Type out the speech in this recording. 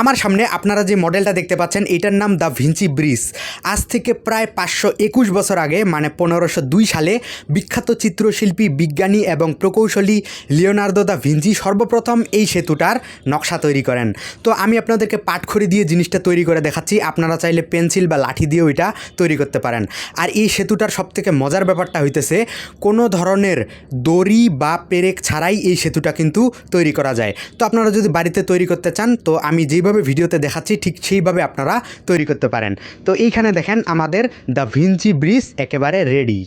আমার সামনে আপনারা যে মডেলটা দেখতে পাচ্ছেন, এটার নাম দ্য ভিঞ্চি ব্রিজ। আজ থেকে প্রায় পাঁচশো একুশ বছর আগে মানে পনেরোশো দুই সালে, বিখ্যাত চিত্রশিল্পী, বিজ্ঞানী এবং প্রকৌশলী লিওনার্দো দ্য ভিঞ্চি সর্বপ্রথম এই সেতুটার নকশা তৈরি করেন। তো আমি আপনাদেরকে পাটখড়ি দিয়ে জিনিসটা তৈরি করে দেখাচ্ছি। আপনারা চাইলে পেন্সিল বা লাঠি দিয়েও এটা তৈরি করতে পারেন। আর এই সেতুটার সবথেকে মজার ব্যাপারটা হইতেছে, কোনো ধরনের দড়ি বা পেরেক ছাড়াই এই সেতুটা কিন্তু তৈরি করা যায়। তো আপনারা যদি বাড়িতে তৈরি করতে চান, তো আমি যেভাবে ভিডিওতে দেখাচ্ছি, ঠিক সেইভাবে আপনারা তৈরি করতে পারেন। তো এইখানে দেখেন আমাদের দ্য ভিঞ্চি ব্রিজ একেবারে রেডি।